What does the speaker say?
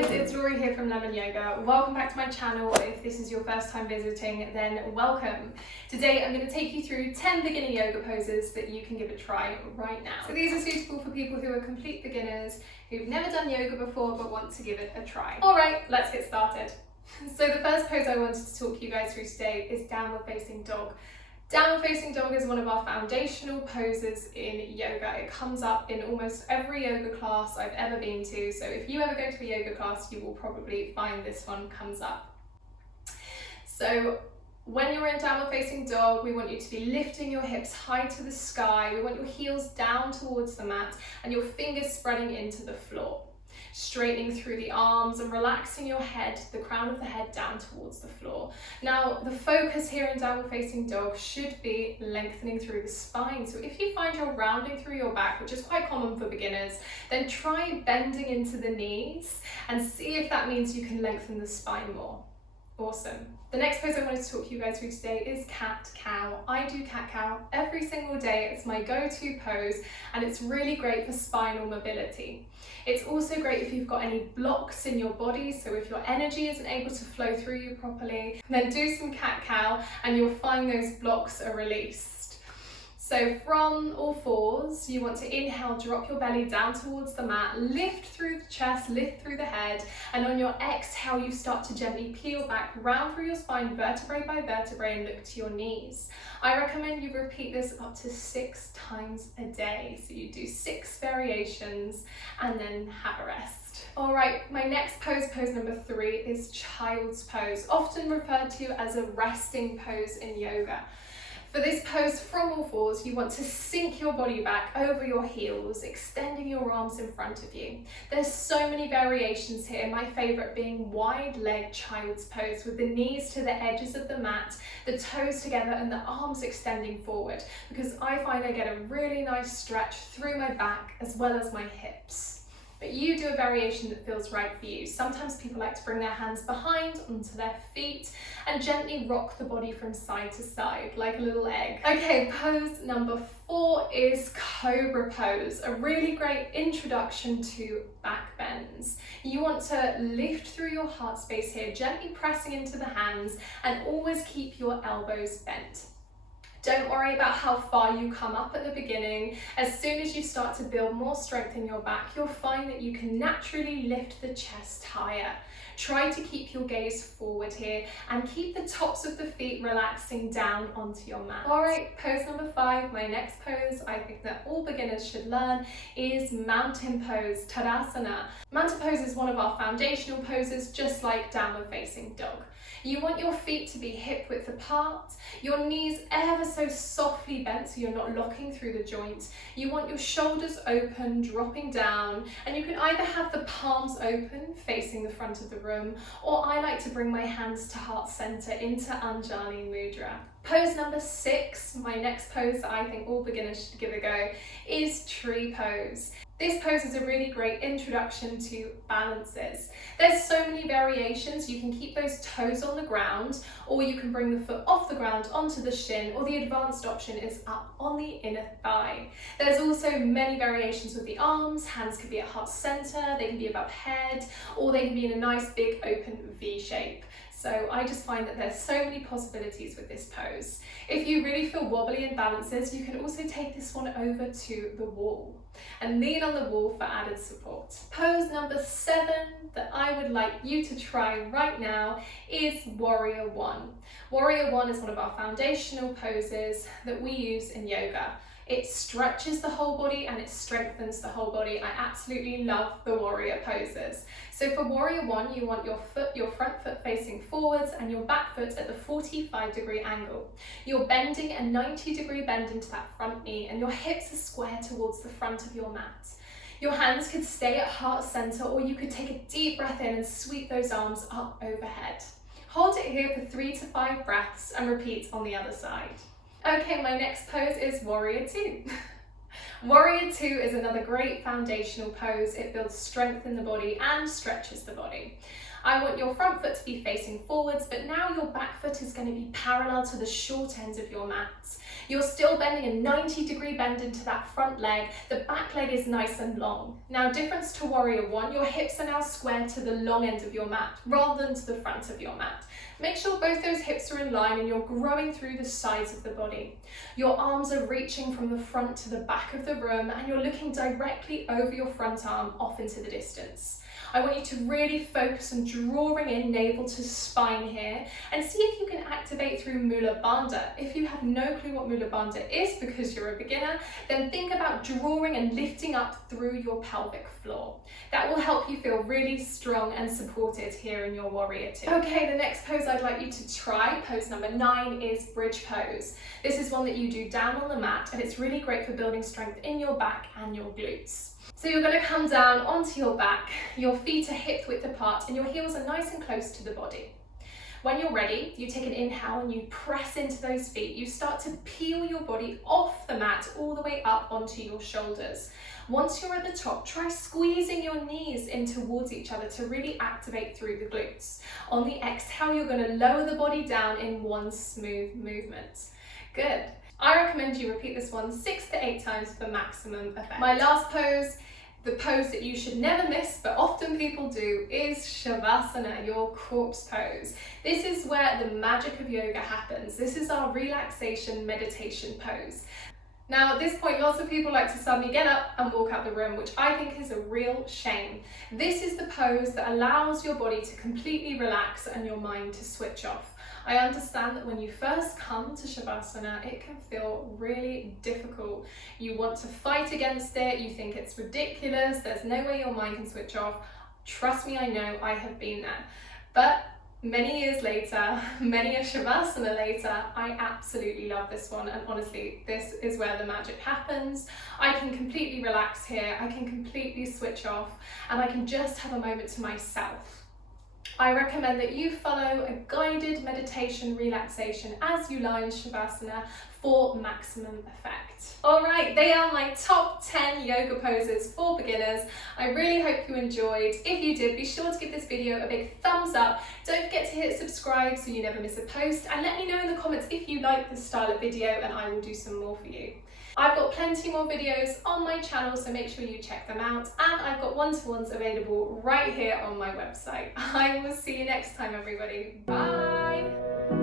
guys, it's Laurie here from Lemon Yoga. Welcome back to my channel. If this is your first time visiting, then welcome. Today I'm going to take you through 10 beginner yoga poses that you can give a try right now. So these are suitable for people who are complete beginners, who've never done yoga before but want to give it a try. Alright, let's get started. So the first pose I wanted to talk you guys through today is downward facing dog. Downward facing dog is one of our foundational poses in yoga. It comes up in almost every yoga class I've ever been to. So if you ever go to a yoga class, you will probably find this one comes up. So when you're in downward facing dog, we want you to be lifting your hips high to the sky. We want your heels down towards the mat and your fingers spreading into the floor. Straightening through the arms and relaxing your head, the crown of the head down towards the floor. Now, the focus here in downward facing dog should be lengthening through the spine. So if you find you're rounding through your back, which is quite common for beginners, then try bending into the knees and see if that means you can lengthen the spine more. Awesome. The next pose I wanted to talk to you guys through today is cat-cow. I do cat-cow every single day. It's my go-to pose and it's really great for spinal mobility. It's also great if you've got any blocks in your body, so if your energy isn't able to flow through you properly, then do some cat-cow and you'll find those blocks are released. So from all fours, you want to inhale, drop your belly down towards the mat, lift through the chest, lift through the head, and on your exhale, you start to gently peel back, round through your spine, vertebrae by vertebrae, and look to your knees. I recommend you repeat this up to 6 times a day. So you do 6 variations and then have a rest. All right, my next pose, pose number 3, is child's pose, often referred to as a resting pose in yoga. For this pose from all fours, you want to sink your body back over your heels, extending your arms in front of you. There's so many variations here, my favorite being wide leg child's pose with the knees to the edges of the mat, the toes together and the arms extending forward, because I find I get a really nice stretch through my back as well as my hips. But you do a variation that feels right for you. Sometimes people like to bring their hands behind onto their feet and gently rock the body from side to side like a little egg. Okay, pose number 4 is cobra pose, a really great introduction to back bends. You want to lift through your heart space here, gently pressing into the hands, and always keep your elbows bent. Don't worry about how far you come up at the beginning. As soon as you start to build more strength in your back, you'll find that you can naturally lift the chest higher. Try to keep your gaze forward here and keep the tops of the feet relaxing down onto your mat. All right, pose number 5, my next pose I think that all beginners should learn is mountain pose, Tadasana. Mountain pose is one of our foundational poses, just like downward facing dog. You want your feet to be hip width apart, your knees ever so softly bent so you're not locking through the joint. You want your shoulders open, dropping down, and you can either have the palms open, facing the front of the room, or I like to bring my hands to heart center into Anjali Mudra. Pose number 6, my next pose that I think all beginners should give a go, is tree pose. This pose is a really great introduction to balances. There's so many variations. You can keep those toes on the ground, or you can bring the foot off the ground onto the shin, or the advanced option is up on the inner thigh. There's also many variations with the arms. Hands can be at heart center, they can be above head, or they can be in a nice big open V shape. So I just find that there's so many possibilities with this pose. If you really feel wobbly in balances, you can also take this one over to the wall and lean on the wall for added support. Pose number 7 that I would like you to try right now is Warrior 1. Warrior 1 is one of our foundational poses that we use in yoga. It stretches the whole body and it strengthens the whole body. I absolutely love the warrior poses. So for Warrior 1, you want your front foot facing forwards and your back foot at the 45-degree angle. You're bending a 90-degree bend into that front knee and your hips are square towards the front of your mat. Your hands could stay at heart center, or you could take a deep breath in and sweep those arms up overhead. Hold it here for 3 to 5 breaths and repeat on the other side. Okay, my next pose is Warrior 2. Warrior 2 is another great foundational pose. It builds strength in the body and stretches the body. I want your front foot to be facing forwards, but now your back foot is going to be parallel to the short end of your mat. You're still bending a 90-degree bend into that front leg. The back leg is nice and long. Now, difference to warrior one, your hips are now squared to the long end of your mat rather than to the front of your mat. Make sure both those hips are in line and you're growing through the sides of the body. Your arms are reaching from the front to the back of the room and you're looking directly over your front arm off into the distance. I want you to really focus on drawing in navel to spine here and see if you can activate through Mula Bandha. If you have no clue what Mula Bandha is because you're a beginner, then think about drawing and lifting up through your pelvic floor. That will help you feel really strong and supported here in your warrior two. Okay, the next pose I'd like you to try, pose number 9, is bridge pose. This is one that you do down on the mat and it's really great for building strength in your back and your glutes. So you're going to come down onto your back, your feet are hip width apart and your heels are nice and close to the body. When you're ready, you take an inhale and you press into those feet. You start to peel your body off the mat all the way up onto your shoulders. Once you're at the top, try squeezing your knees in towards each other to really activate through the glutes. On the exhale, you're going to lower the body down in one smooth movement. Good. I recommend you repeat this one 6 to 8 times for maximum effect. My last pose, the pose that you should never miss, but often people do, is Shavasana, your corpse pose. This is where the magic of yoga happens. This is our relaxation meditation pose. Now, at this point, lots of people like to suddenly get up and walk out the room, which I think is a real shame. This is the pose that allows your body to completely relax and your mind to switch off. I understand that when you first come to Shavasana, it can feel really difficult. You want to fight against it, you think it's ridiculous, there's no way your mind can switch off. Trust me, I know, I have been there. But many years later, many a Shavasana later, I absolutely love this one, and honestly, this is where the magic happens. I can completely relax here, I can completely switch off, and I can just have a moment to myself. I recommend that you follow a guided meditation relaxation as you lie in Shavasana for maximum effect. Alright, they are my top 10 yoga poses for beginners. I really hope you enjoyed. If you did, be sure to give this video a big thumbs up. Don't forget to hit subscribe so you never miss a post, and let me know in the comments if you like this style of video and I will do some more for you. I've got plenty more videos on my channel, so make sure you check them out, and I've got one-to-ones available right here on my website. I will see you next time, everybody. Bye!